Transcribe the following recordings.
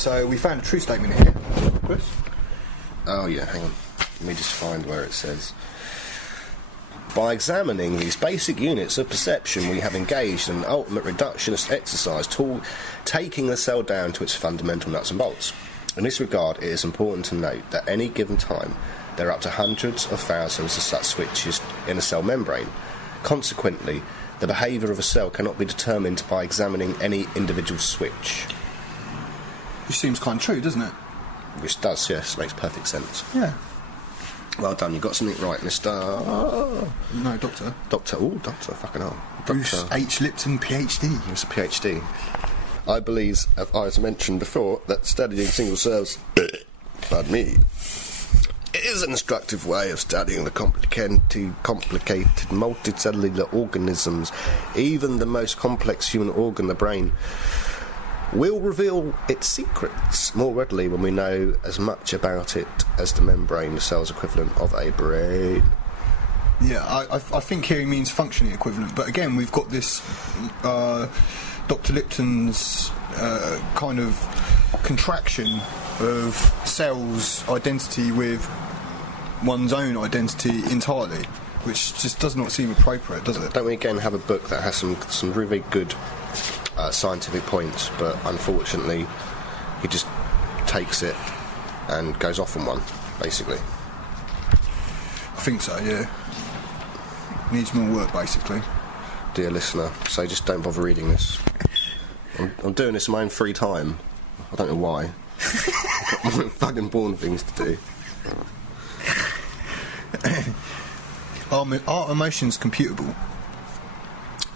So we found a true statement here, Chris. Oh yeah, hang on. Let me just find where it says. By examining these basic units of perception, we have engaged in an ultimate reductionist exercise, taking the cell down to its fundamental nuts and bolts. In this regard, it is important to note that at any given time, there are up to hundreds of thousands of such switches in a cell membrane. Consequently, the behaviour of a cell cannot be determined by examining any individual switch. Which seems kind of true, doesn't it? Which does, yes, makes perfect sense. Yeah. Well done, you got something right, Mr. No, Doctor. Doctor, doctor, fucking hell. Bruce H. Lipton PhD. He's a PhD. I believe, as I mentioned before, that studying single cells, pardon me, is an instructive way of studying the complicated multicellular organisms. Even the most complex human organ, the brain, will reveal its secrets more readily when we know as much about it as the membrane, the cell's equivalent of a brain. Yeah, I think here he means functioning equivalent, but again, we've got this Dr. Lipton's kind of contraction of cells' identity with one's own identity entirely, which just does not seem appropriate, does it? Don't we again have a book that has some really good scientific points, but unfortunately he just takes it and goes off on one, basically. I think so, yeah. Needs more work, basically. Dear listener, so just don't bother reading this. I'm doing this in my own free time. I don't know why. I've got more fucking important things to do. Are emotions computable?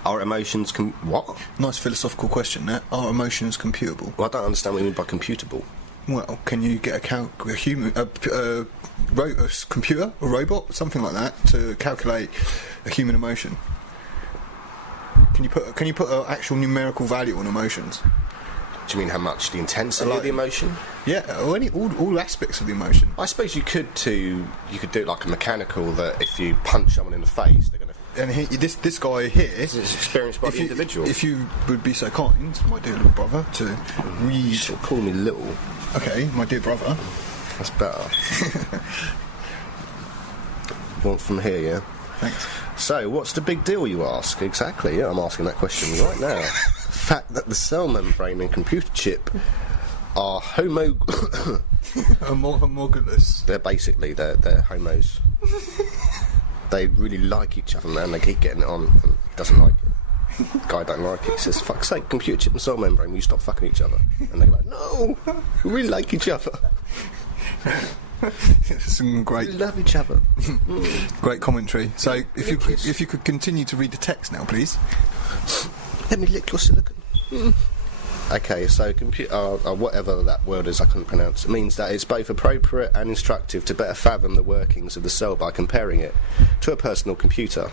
Are emotions what? Nice philosophical question, that. Are emotions computable? Well, I don't understand what you mean by computable. Well, can you get a computer, a robot, something like that, to calculate a human emotion? Can you put an actual numerical value on emotions? Do you mean how much? The intensity of the emotion? Yeah, or all aspects of the emotion. I suppose you could do it like a mechanical, that if you punch someone in the face, they're going to... And this guy here... This is experienced by the individual. If you would be so kind, my dear little brother, to read... You should call me little. Okay, my dear brother. That's better. You want from here, yeah? Thanks. So, what's the big deal, you ask? Exactly, yeah, I'm asking that question right now. The fact that the cell membrane and computer chip are homologous. They're homos. They really like each other, man. They keep getting it on, and he doesn't like it. Guy don't like it. He says, fuck's sake, computer chip and cell membrane, will you stop fucking each other? And they're like, no, we really like each other. Some great... We love each other. Great commentary. So, if you could continue to read the text now, please. Let me lick your silicon. Okay, so whatever that word is I couldn't pronounce, it means that it's both appropriate and instructive to better fathom the workings of the cell by comparing it to a personal computer.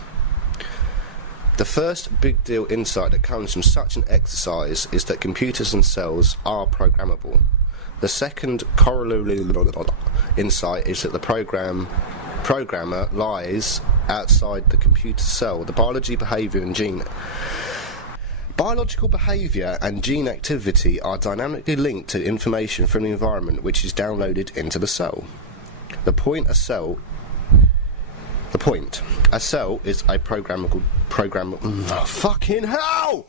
The first big deal insight that comes from such an exercise is that computers and cells are programmable. The second corollary insight is that the programmer lies outside the computer cell. The biological behaviour and gene activity are dynamically linked to information from the environment which is downloaded into the cell. A cell is a programmable fucking hell!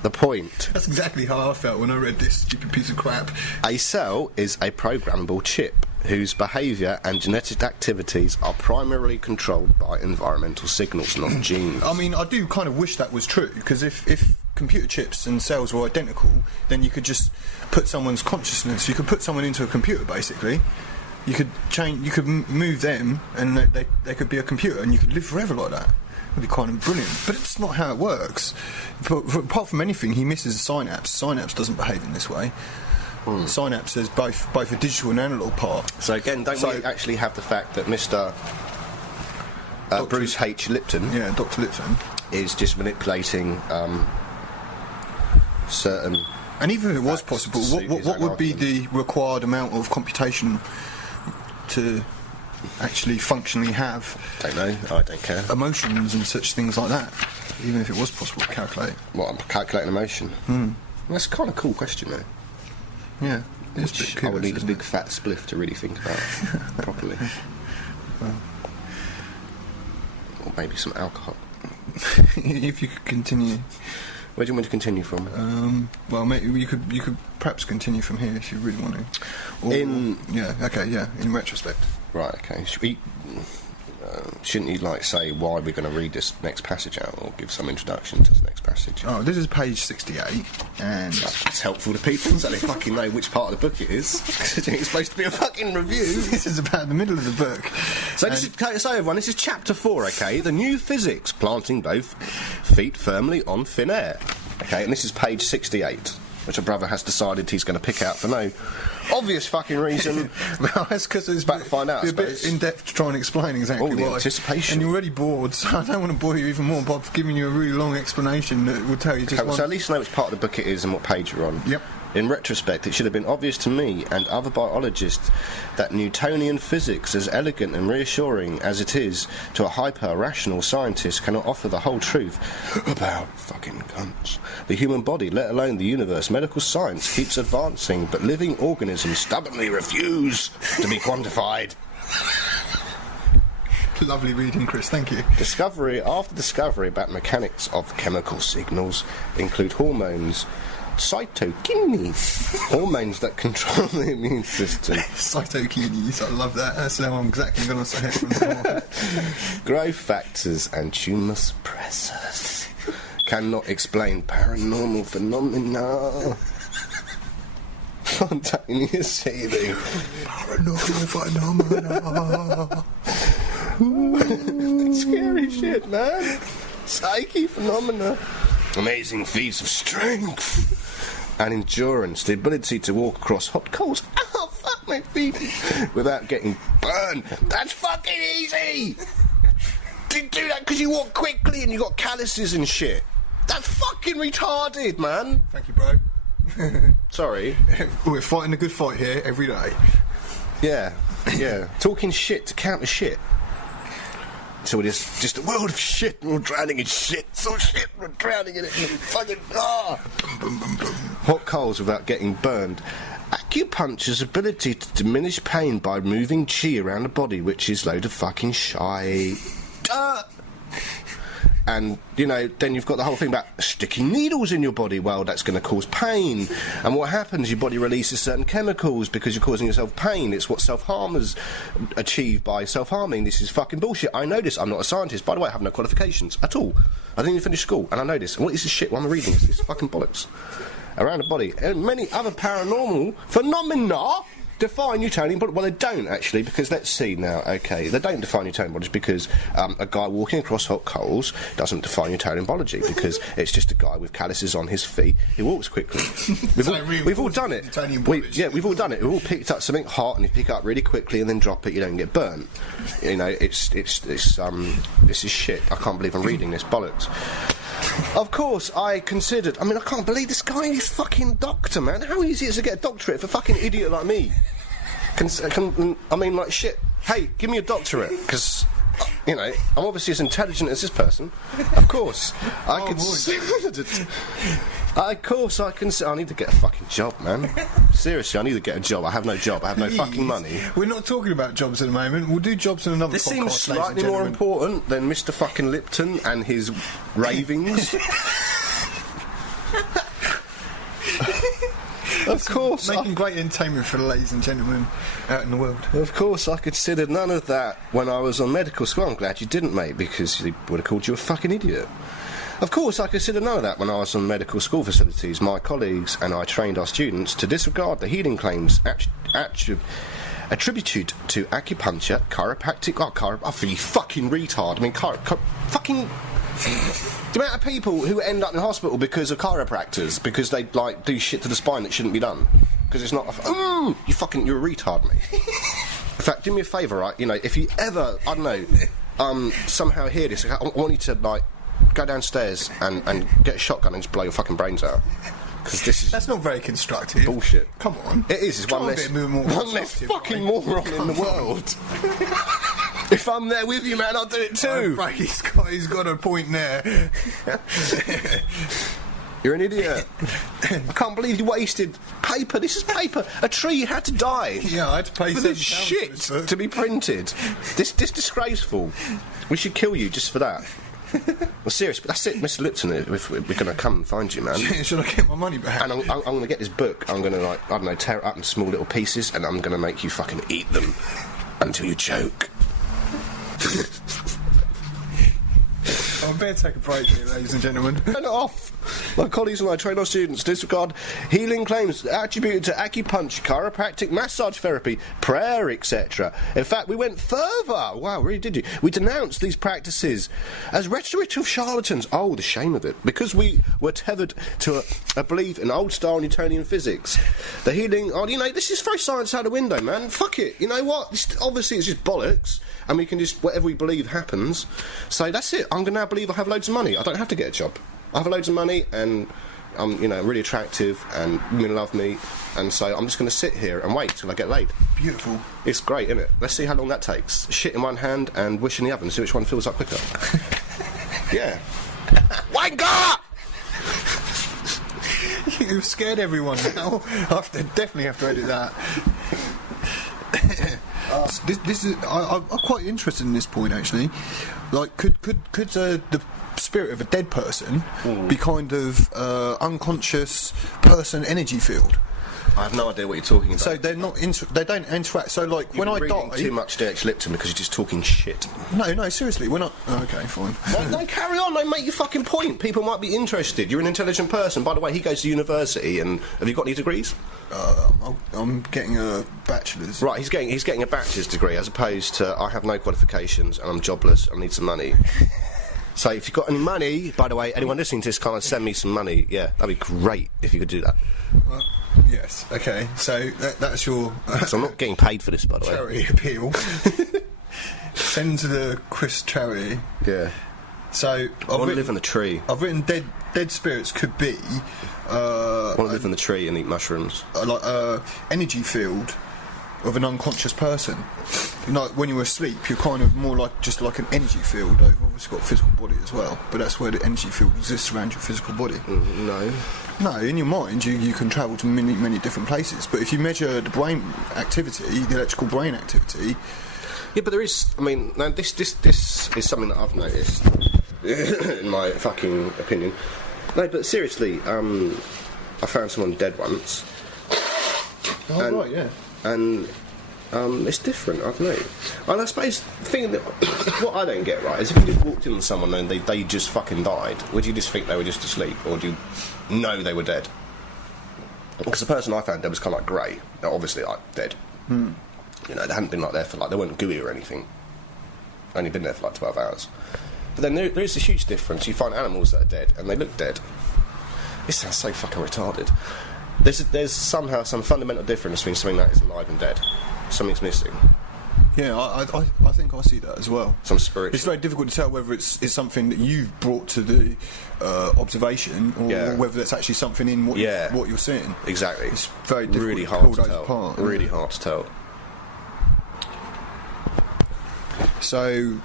The point. That's exactly how I felt when I read this stupid piece of crap. A cell is a programmable chip whose behaviour and genetic activities are primarily controlled by environmental signals, not genes. I mean, I do kind of wish that was true, because if computer chips and cells were identical, then you could just put someone's consciousness, you could put someone into a computer, basically. You could move them, and they could be a computer, and you could live forever like that. It'd be kind of brilliant, but it's not how it works. Apart from anything, he misses a synapse. Synapse doesn't behave in this way. Synapse has both a digital and analog part. So again, don't we actually have the fact that Mr. Bruce H. Lipton, yeah, Dr. Lipton, is just manipulating certain. And even if it was possible, what would be the required amount of computation to actually functionally have? Don't know. I don't care. Emotions and such things like that. Even if it was possible to calculate. What, I'm calculating emotion? That's kind of cool question, though. Yeah. It's a bit I curious, would need a isn't big it? fat spliff to really think about properly. Or maybe some alcohol. If you could continue. Where do you want me to continue from? Well, mate, you could perhaps continue from here if you really want to. Or, in retrospect. Right, okay. Shouldn't you, like, say why we're going to read this next passage out, or give some introduction to the next passage? Oh, this is page 68, and... That's helpful to people, so they fucking know which part of the book it is. It's supposed to be a fucking review. This is about the middle of the book. So, everyone, this is chapter 4, okay? The new physics, planting both feet firmly on thin air. Okay, and this is page 68, which a brother has decided he's going to pick out for no obvious fucking reason. Well, that's because it's about to find out, a bit in depth to try and explain exactly the why. Anticipation. And you're already bored, so I don't want to bore you even more by giving you a really long explanation that will tell you just So at least know which part of the book it is and what page you're on. Yep. In retrospect, it should have been obvious to me and other biologists that Newtonian physics, as elegant and reassuring as it is to a hyper-rational scientist, cannot offer the whole truth about fucking cunts. The human body, let alone the universe, medical science keeps advancing, but living organisms stubbornly refuse to be quantified. Lovely reading, Chris, thank you. Discovery after discovery about mechanics of chemical signals include hormones, cytokines, hormones that control the immune system. Cytokines, I love that. That's how I'm exactly going to say it from now on. Growth factors and tumour suppressors cannot explain paranormal phenomena. Spontaneous healing. Paranormal phenomena. Scary shit, man. Psyche phenomena. Amazing feats of strength and endurance, the ability to walk across hot coals, oh fuck my feet, without getting burned. That's fucking easy! You do that because you walk quickly and you got calluses and shit. That's fucking retarded, man. Thank you, bro. Sorry. We're fighting a good fight here every day. Yeah. Talking shit to counter shit. So it is just a world of shit, and we're drowning in shit. So shit, we're drowning in it. Fucking hot coals without getting burned. Acupuncture's ability to diminish pain by moving chi around the body, which is load of fucking shite. And, you know, then you've got the whole thing about sticking needles in your body. Well, that's going to cause pain. And what happens? Your body releases certain chemicals because you're causing yourself pain. It's what self-harmers achieve by self-harming. This is fucking bullshit. I know this. I'm not a scientist. By the way, I have no qualifications at all. I didn't even finish school, and I know this. And what is this shit? Why am I reading this? This is fucking bollocks. Around the body. And many other paranormal phenomena define Newtonian bodies. Well, they don't, actually, because let's see now. Okay, they don't define Newtonian bodies because a guy walking across hot coals doesn't define Newtonian biology because it's just a guy with calluses on his feet who walks quickly. We've all done it. We've all done it. We've all picked up something hot and you pick it up really quickly and then drop it. You don't get burnt. You know, this is shit. I can't believe I'm reading this bollocks. Of course, I considered... I mean, I can't believe this guy is fucking doctor, man. How easy is it to get a doctorate for a fucking idiot like me? I mean, like, shit. Hey, give me a doctorate, because, you know, I'm obviously as intelligent as this person. Of course, I need to get a fucking job, man. Seriously, I need to get a job. I have no job. I have no fucking money. We're not talking about jobs at the moment. We'll do jobs in another podcast. This seems slightly more important than Mr. fucking Lipton and his ravings. Of course. Making great entertainment for the ladies and gentlemen out in the world. Of course, I considered none of that when I was on medical school. I'm glad you didn't, mate, because they would have called you a fucking idiot. Of course, I considered none of that when I was on medical school facilities. My colleagues and I trained our students to disregard the healing claims attributed to acupuncture, chiropractic... you fucking retard. I mean, fucking... The amount of people who end up in hospital because of chiropractors, because they, like, do shit to the spine that shouldn't be done. Because it's not... you're a retard, mate. In fact, do me a favour, right? You know, if you ever, I don't know, somehow hear this, I want you to, like, go downstairs and get a shotgun and just blow your fucking brains out. Because this is... That's not very constructive. Bullshit. Come on. It is. It's one less fucking moron in the world. If I'm there with you, man, I'll do it too. Right, he's got a point there. You're an idiot. I can't believe you wasted paper. This is paper. A tree had to die. Yeah, I had to pay for this shit to be printed. This disgraceful. We should kill you just for that. Well, seriously, but that's it, Mr. Lipton. If we're going to come and find you, man. Should I get my money back? And I'm going to get this book. I'm going to, like, I don't know, tear it up in small little pieces, and I'm going to make you fucking eat them until you choke. I better take a break here, ladies and gentlemen. Turn it off. My colleagues and I train our students to disregard healing claims attributed to acupuncture, chiropractic, massage therapy, prayer, etc. In fact, we went further. Wow, really did you? We denounced these practices as restorative charlatans. Oh, the shame of it. Because we were tethered to a belief in old-style Newtonian physics. The healing... Oh, you know, this is throw science out the window, man. Fuck it. You know what? Obviously, it's just bollocks. And we can just... Whatever we believe happens. So that's it. I'm going to now believe I have loads of money. I don't have to get a job. I have loads of money, and I'm, you know, really attractive, and women love me, and so I'm just going to sit here and wait till I get laid. Beautiful. It's great, isn't it? Let's see how long that takes. Shit in one hand and wish in the other, see which one fills up quicker. Yeah. Wanker! You've scared everyone now. Definitely have to edit that. This is. I'm quite interested in this point, actually. Like, could the spirit of a dead person be kind of unconscious person energy field? I have no idea what you're talking about. So they're not. They don't interact. So like when I die, too much D.H. Lipton because you're just talking shit. No, seriously, we're not. Okay, fine. No, carry on. Don't make your fucking point. People might be interested. You're an intelligent person. By the way, he goes to university, and have you got any degrees? I'm getting a bachelor's. Right, he's getting a bachelor's degree as opposed to I have no qualifications and I'm jobless. I need some money. So if you've got any money, by the way, anyone listening to this, kind of send me some money. Yeah, that'd be great if you could do that. Well, yes. Okay. So that's your. So I'm not getting paid for this, by the way. Charity appeal. Send to the Chris charity. Yeah. So I want to live in a tree. I've written dead spirits could be. I want to live in the tree and eat mushrooms. Like energy field of an unconscious person. Like when you're asleep, you're kind of more like just like an energy field. You've obviously got a physical body as well, but that's where the energy field exists around your physical body. No, in your mind you can travel to many different places. But if you measure the brain activity, the electrical brain activity. Yeah, but there is. I mean, now this is something that I've noticed, in my fucking opinion. No, but seriously, I found someone dead once. Oh, right, yeah. And it's different, I don't know. And I suppose the thing that what I don't get right is if you just walked in on someone and they just fucking died, would you just think they were just asleep, or do you know they were dead? Because the person I found dead was kind of like grey. They're obviously like dead. You know, they hadn't been like there for like, they weren't gooey or anything. Only been there for like 12 hours. But then there is a huge difference. You find animals that are dead and they look dead. This sounds so fucking retarded. There's somehow some fundamental difference between something that is alive and dead. Something's missing. Yeah, I think I see that as well. Some spiritual. It's very difficult to tell whether it's something that you've brought to the observation or whether it's actually something in what you're seeing. Exactly. It's very difficult really to hard pull to those tell. apart. Really hard to tell. So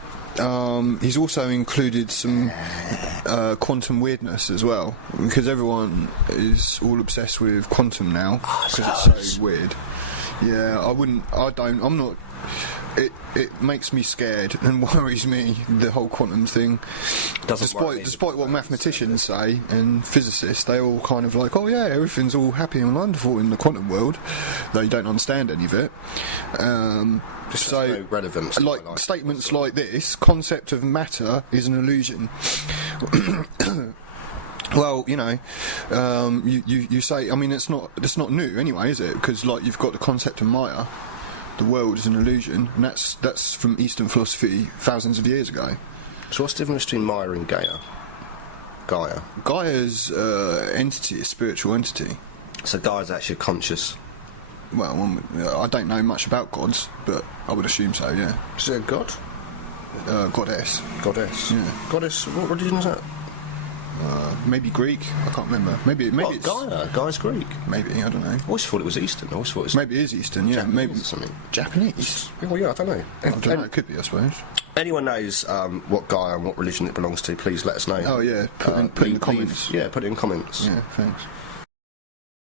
he's also included some quantum weirdness as well, because everyone is all obsessed with quantum now because it's so weird. Yeah, I'm not. It makes me scared and worries me, the whole quantum thing. Despite what mathematicians say and physicists, they all kind of like, oh yeah, everything's all happy and wonderful in the quantum world. They don't understand any of it. So, no relevance. Like statements like this: concept of matter is an illusion. Well, you know, you say. I mean, it's not new anyway, is it? Because like you've got the concept of Maya. The world is an illusion, and that's from Eastern philosophy thousands of years ago. So what's the difference between Maya and Gaia? Gaia's entity, a spiritual entity. So Gaia's actually conscious. Well, I don't know much about gods, but I would assume so, yeah. Is it a god? Goddess. Goddess. Yeah. Goddess, what religion is that? Maybe Greek. I can't remember. Maybe What, it's Gaia? Gaia's Greek. Maybe, I don't know. I always thought it was Eastern. I always thought it was Maybe it is Eastern. Yeah, Japanese maybe or something. Japanese. Well, yeah, I don't know. I don't know. It could be, I suppose. Anyone knows what Gaia and what religion it belongs to, please let us know. Oh yeah, put in the comments. Yeah, put it in comments. Yeah, thanks.